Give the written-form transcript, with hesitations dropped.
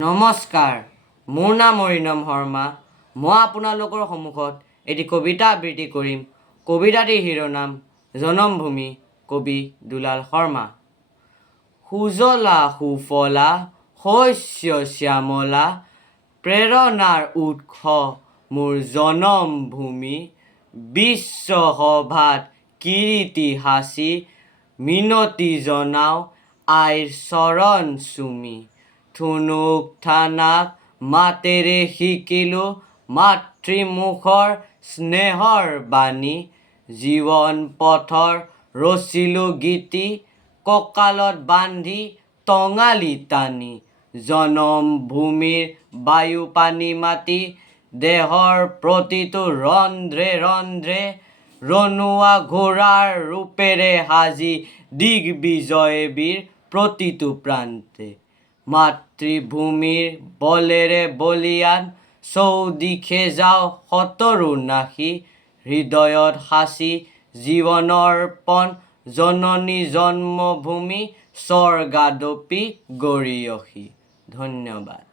নমস্কাৰ, মোৰ নাম অৰিন্দম শৰ্মা। মই আপোনালোকৰ সন্মুখত এটি কবিতা আবৃত্তি কৰিম। কবিতাটিৰ শিৰোনাম জনমভূমি, কবি দুলাল শৰ্মা। সুজলা সুফলা শস্য শ্যামলা, প্ৰেৰণাৰ উৎস মোৰ জনমভূমি। বিশ্বসভাত কীৰ্তি সাঁচি মিনতি জনাওঁ আইৰ চৰণ চুমি। ঠুনুক ঠানাক মাতেৰে শিকিলোঁ মাতৃমুখৰ স্নেহৰ বাণী। জীৱন পথৰ ৰচিলোঁ গীতি, কঁকালত বান্ধি টঙালি টানি। জনমভূমিৰ বায়ু পানী মাটি, দেহৰ প্ৰতিটো ৰন্ধ্ৰে ৰন্ধ্ৰে, ৰণুৱা ঘোঁৰাৰ ৰূপেৰে সাজি দিগ্বিজয়বীৰ প্ৰতিটো প্ৰান্তে। মাতৃভূমিৰ বলেৰে বলিয়ান, চৌদিশে যাওঁ সতৰো নাশী। হৃদয়ত সাঁচি জীৱনৰ্পণ, জননী জন্মভূমি স্বৰ্গাদপি গৰীয়সী। ধন্যবাদ।